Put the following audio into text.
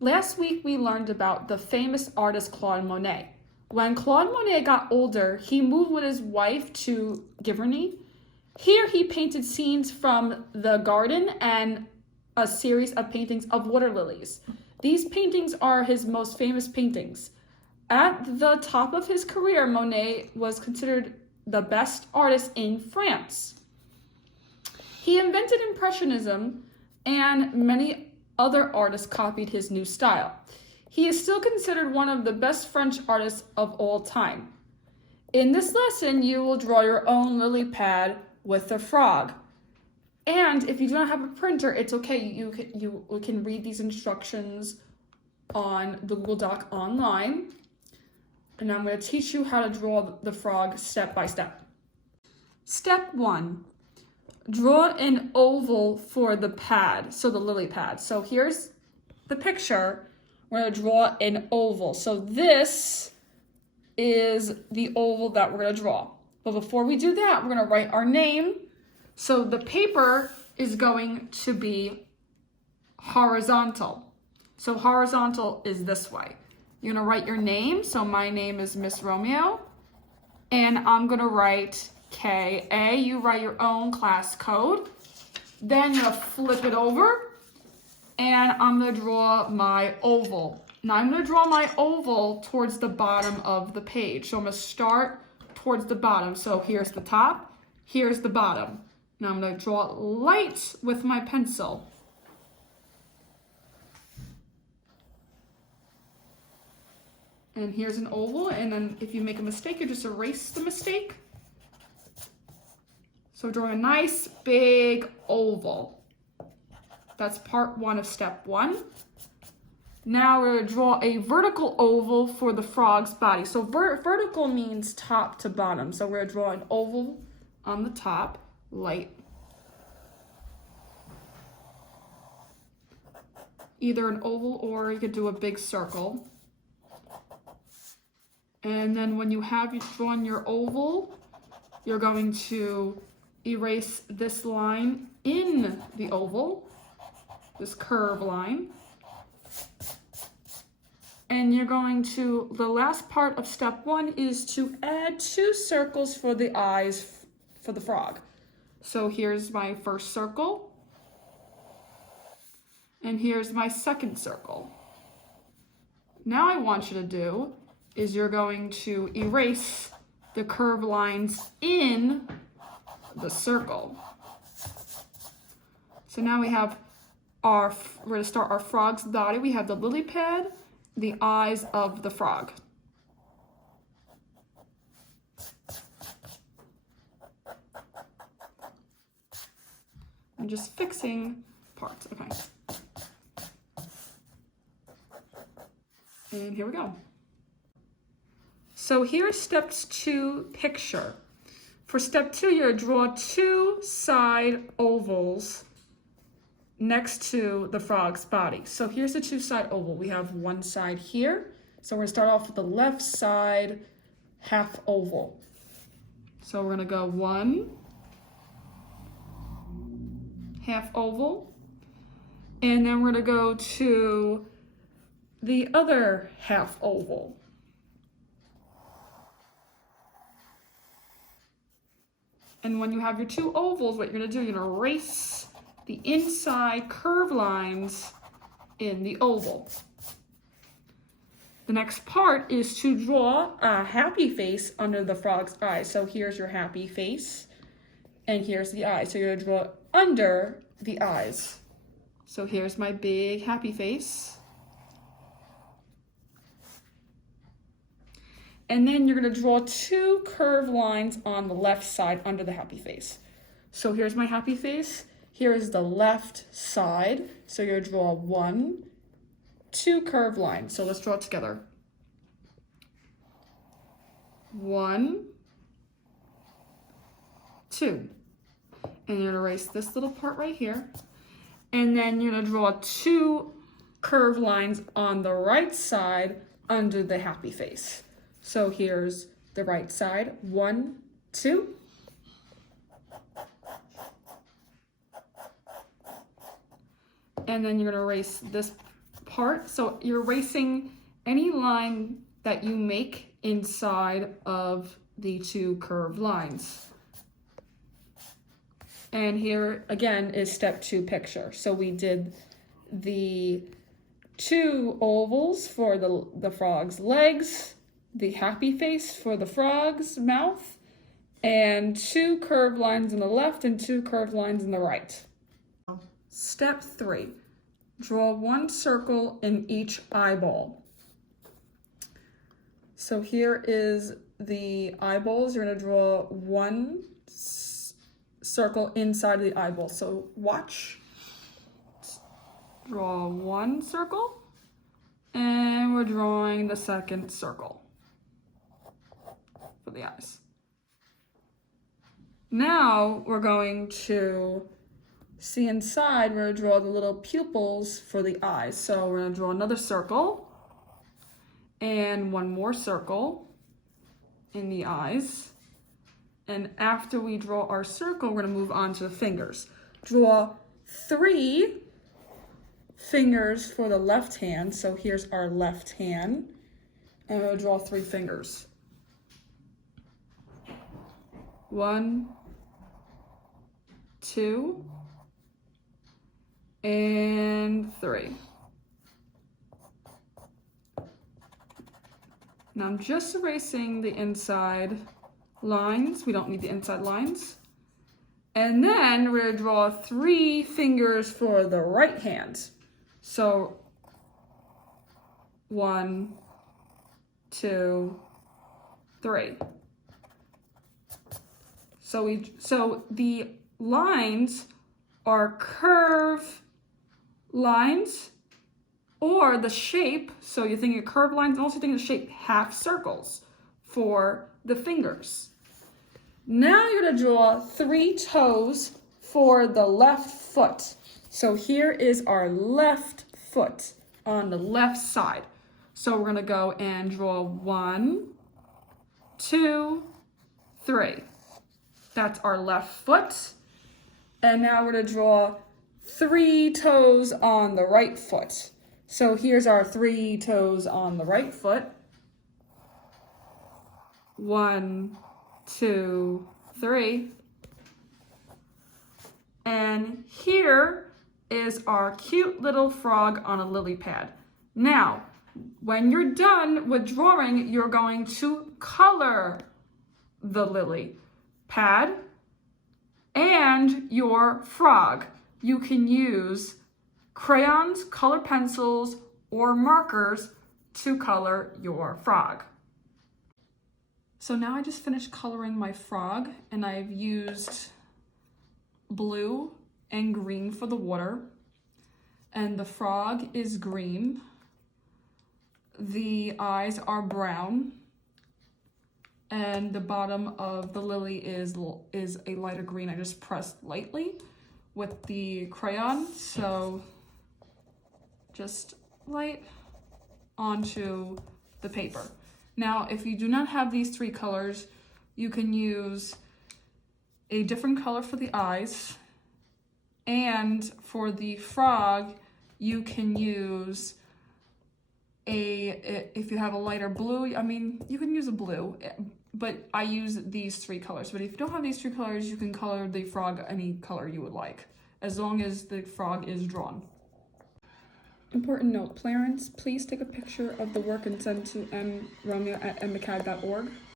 Last week we learned about the famous artist Claude Monet. When Claude Monet got older, he moved with his wife to Giverny. Here he painted scenes from the garden and a series of paintings of water lilies. These paintings are his most famous paintings. At the top of his career, Monet was considered the best artist in France. He invented Impressionism, and many other artists copied his new style. He is still considered one of the best French artists of all time. In this lesson, you will draw your own lily pad with a frog. And if you do not have a printer, it's okay. You can read these instructions on the Google Doc online. And I'm going to teach you how to draw the frog step by step. Step 1. Draw an oval for the pad, so the lily pad. So here's the picture. We're going to draw an oval. So this is the oval that we're going to draw. But before we do that, we're going to write our name. So the paper is going to be horizontal. So horizontal is this way. You're going to write your name. So my name is Miss Romeo. And I'm going to write K.A. You write your own class code. Then you're going to flip it over. And I'm going to draw my oval. Now I'm going to draw my oval towards the bottom of the page. So I'm going to start towards the bottom. So here's the top. Here's the bottom. Now I'm going to draw light with my pencil. And here's an oval, and then if you make a mistake, you just erase the mistake. So drawing a nice big oval. That's part 1 of step 1. Now we're going to draw a vertical oval for the frog's body. So vertical means top to bottom. So we're going to draw an oval on the top, light. Either an oval or you could do a big circle. And then when you have drawn your oval, you're going to erase this line in the oval, this curve line. And you're going to, the last part of step 1 is to add 2 circles for the eyes for the frog. So here's my first circle. And here's my second circle. Now I want you to do is you're going to erase the curved lines in the circle. So now we have we're going to start our frog's body. We have the lily pad, the eyes of the frog. I'm just fixing parts, okay. And here we go. So here's step 2 picture. For step 2, you're going to draw 2 side ovals next to the frog's body. So here's the 2-side oval. We have one side here. So we're going to start off with the left side half oval. So we're going to go 1 half oval. And then we're going to go to the other half oval. And when you have your 2 ovals, what you're going to do, you're going to erase the inside curve lines in the oval. The next part is to draw a happy face under the frog's eyes. So here's your happy face, and here's the eyes. So you're going to draw under the eyes. So here's my big happy face. And then you're going to draw 2 curved lines on the left side under the happy face. So here's my happy face. Here is the left side. So you're going to draw 1, 2 curved lines. So let's draw it together. 1, 2. And you're going to erase this little part right here. And then you're going to draw 2 curved lines on the right side under the happy face. So here's the right side, 1, 2. And then you're going to erase this part. So you're erasing any line that you make inside of the two curved lines. And here again is step 2 picture. So we did the 2 ovals for the frog's legs, the happy face for the frog's mouth, and 2 curved lines on the left and 2 curved lines on the right. Step 3, draw 1 circle in each eyeball. So here is the eyeballs. You're going to draw 1 circle inside of the eyeball. So watch. Draw 1 circle, and we're drawing the second circle for the eyes. Now we're going to see inside. We're going to draw the little pupils for the eyes. So we're going to draw another circle and 1 more circle in the eyes. And after we draw our circle, we're going to move on to the fingers. Draw 3 fingers for the left hand. So here's our left hand. And we'll draw 3 fingers. 1, 2, and 3. Now I'm just erasing the inside lines. We don't need the inside lines. And then we're going to draw 3 fingers for the right hand. So 1, 2, 3. So the lines are curve lines, or the shape. So you're thinking of curved lines, and also thinking of shape half circles for the fingers. Now you're going to draw 3 toes for the left foot. So here is our left foot on the left side. So we're going to go and draw 1, 2, 3. That's our left foot. And now we're going to draw 3 toes on the right foot. So here's our 3 toes on the right foot. 1, 2, 3. And here is our cute little frog on a lily pad. Now, when you're done with drawing, you're going to color the lily pad and your frog. You can use crayons, colored pencils, or markers to color your frog. So now I just finished coloring my frog, and I've used blue and green for the water, and the frog is green. The eyes are brown, and the bottom of the lily is a lighter green. I just pressed lightly with the crayon, so just light onto the paper. Now, if you do not have these 3 colors, you can use a different color for the eyes, and for the frog, you can use if you have a lighter blue, I mean, you can use a blue, but I use these 3 colors. But if you don't have these 3 colors, you can color the frog any color you would like, as long as the frog is drawn. Important note, parents, please take a picture of the work and send to mromeo@mmcad.org.